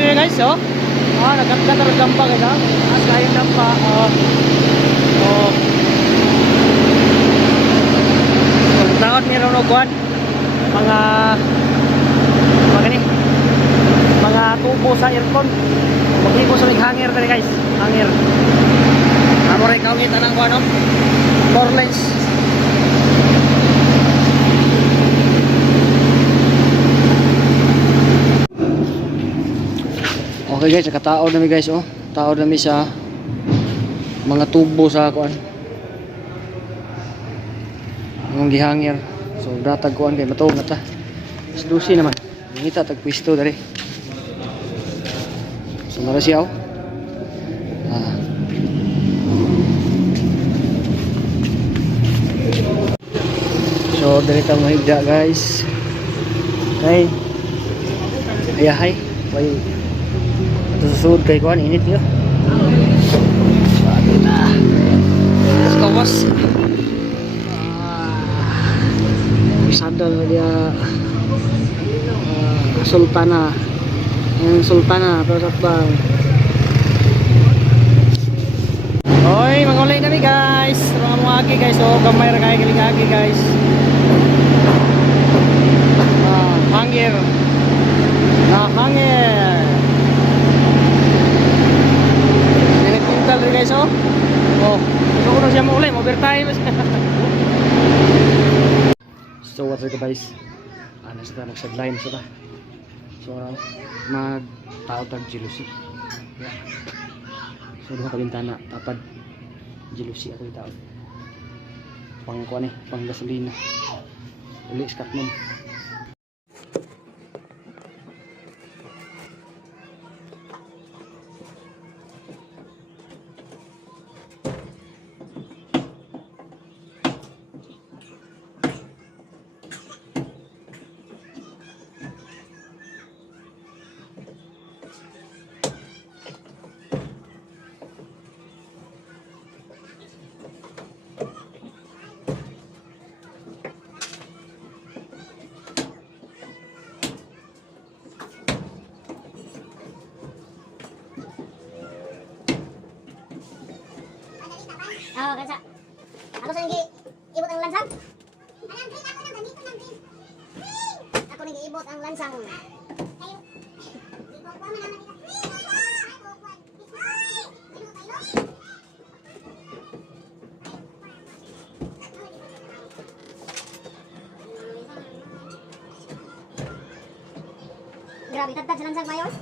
rin guys, oh. Nagkanta ng dampa guys, ha. As kayong dampa, oh. Taon ni Ronoguan. Mga tubo sa aircon. Mag-ibo sa hanger tadi guys. Hanger. Amo rin kawit anang kuan, no? 4 lanes. Okay guys, nakataod namin guys, oh. Taod namin sa mga tubo sa kuan. Yung gihangir. So datag kuan kay matuog na ta. Mas dusi naman. Ngita tag pwesto dari. So nara siya, oh. So dari ta mahigda guys. Okay. Ayahay. Way susud kay kuan init yo. Sabi na. Let's go boss. Sandal dia Sultana. Yung Sultana pero bang. Hoy, mangulay kami guys. Mga muagi guys, oh gamay ra kay giligagi guys. Hangir. Hangir. Pintal rin guys, oh. Oh, ito ko na siya maulay, overtime. So what's up guys? Anas na nagsadline sila. So mag-tao tag jealousy. Yeah. So duha ka bintana tapad jealousy ato tao. Pang kuan pang gasolina. Uli skat mo. Oh, kansa. Ako sa nang ibot ang lansang. Ako nang ibot ang lansang. Grabe tagtag sa lansang mayon.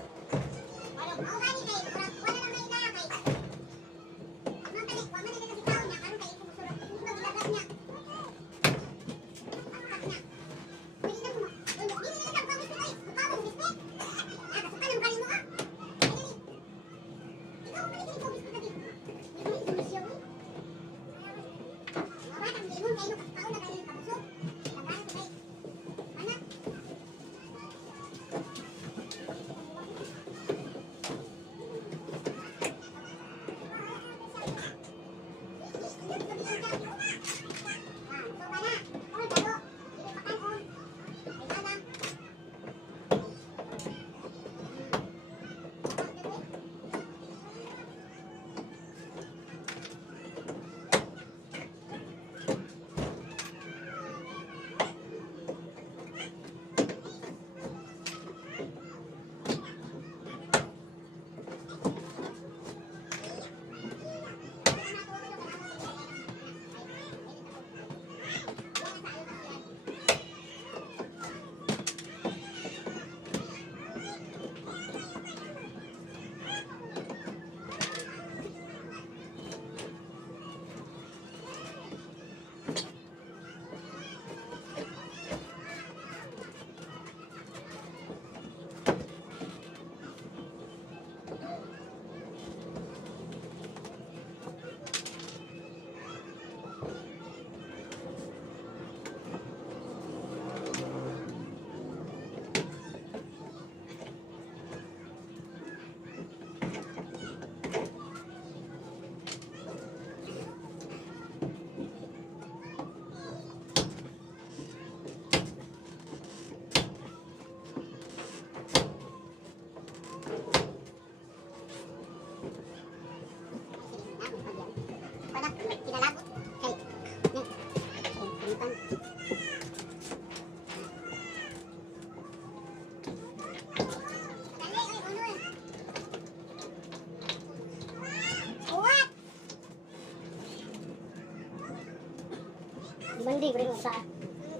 Hindi ko rin sa.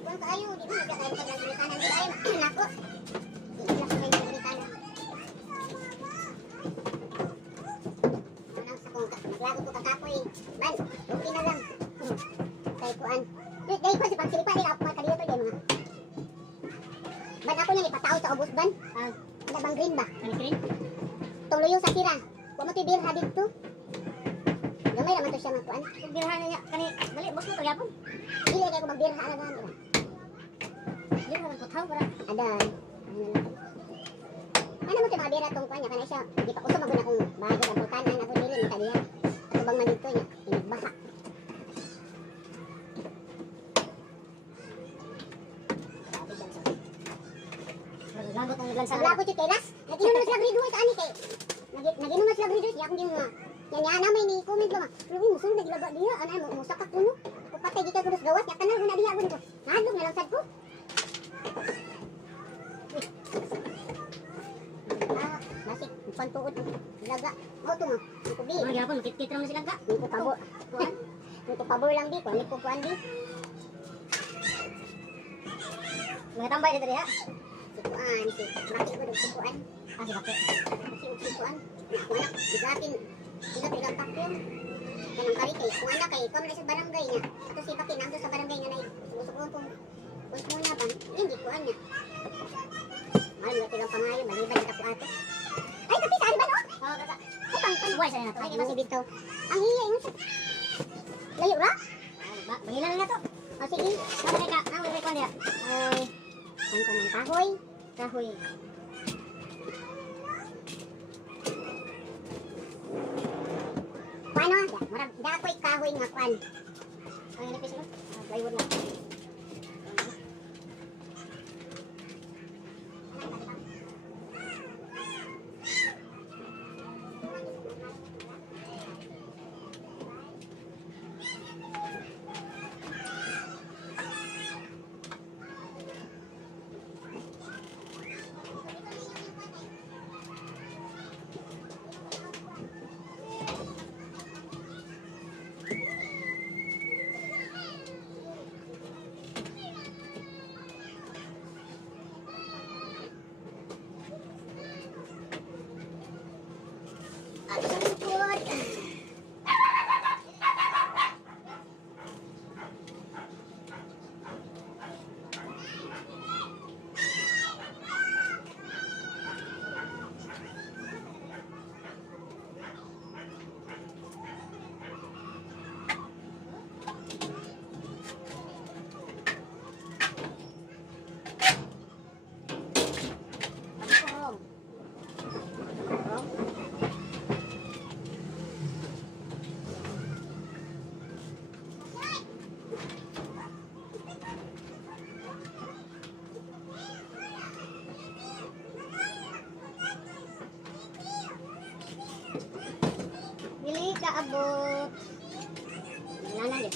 Kung kayo, di ba nagkakaroon ka ng bilitanan, di ay nako. Di na sa kayo bilitanan. Anong sa kong naglago ko kakapoy. Ban, okay na lang. Kay kuan. Dahil ko si pagsilipa nila ako mga kaliyo to dyan mga. Ban ako niya ipatao sa ubos ban. Wala bang green ba? Ano green? Tuluyo sa sira. Kuha mo ito birha dito. Gamay naman to siya mga kuan. Birha na niya. Kani, bali, boss mo kagapon. Dili kayo kung magbirha na gano'n. Birha ng putaw para. Adan. Ano mo ito mga birha tong kuan niya? Kana siya, di pa uso maguna kong bago ng putanan. Ako dili, ni kaniya. Ako bang manito niya? Inigbaha. Lagot ang naglansa. Lagot yung teras. Nag-inom na sila breed sa ani kay. Nag-inom na sila breed ya kung di mo. Yan na may ni comment ba ma. Pero mo sunod naglaba diha anay mo sakak kuno. Kupatay di ka kuno sa gawat ya kanal na diha kuno. Nadlog na lang sad ko. Masik pantuod laga. Mo to mo. Ko bi. Magyapon makit-kit ra mo sila ga. Ko pabor. Ko pabor lang di ko ni ko kuan di. Mga tambay dito diha. Sukuan, si Maki ko ng sukuan. Si Maki. Si sukuan. Anak, bigatin. Sila bilang takyong. Kanang kari kay. Kung anak kay, kung sa barangay niya. Ato si Maki nando sa barangay nga na sumusukon kung mo niya ba. Hindi kuan niya. Mahal mo tilang pangayo. Maliban na tapo ato. Ay, tapi saan ba no? Oo, kata. Ay, pang-buhay sa na to. Ay, kasi dito. Ang hiya, yung sa... Layo ra? Bangilan na to. O, sige. Ang rekon niya. Ay... Ang kanang kahoy. Kahoy. Paano? Marag dakoy kahoy nga kwan. Ang nipis mo? Plywood na. Dili ka abot. Nana deh.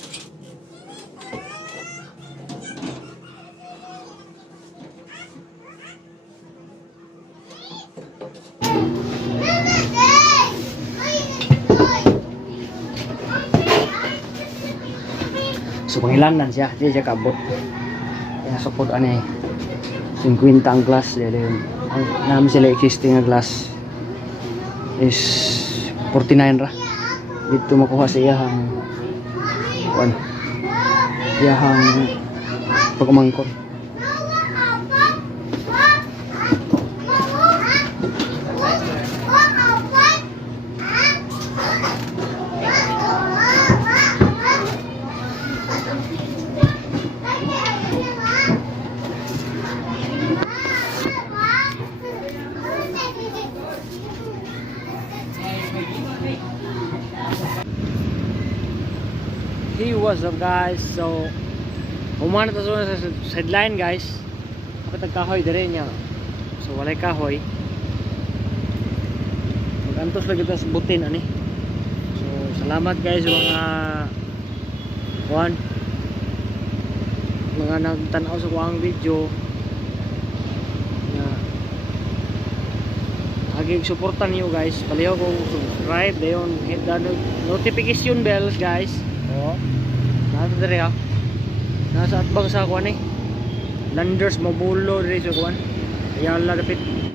So pangilanan siya, di siya kabot. Kaya support ani 50 ang glass dili. Ang namin sila existing nga glass is 49 ra. Dito makuha sa iyahang kuan. Iyahang pagmangkon. Hey, what's up guys? So umana ta sa sideline guys. Dapat nagkahoy dire niya. So walay kahoy. Magantos lagi ta sa butin ani. So salamat guys sa mga nagtanaw sa kuang video. Agig suportan niyo guys. Paliho kong subscribe dayon hit the notification bells guys. Oh. Nasa dire ha. Nasa atbang sa kuan eh. Landers mabulo diri sa kuan. Ayala dapit.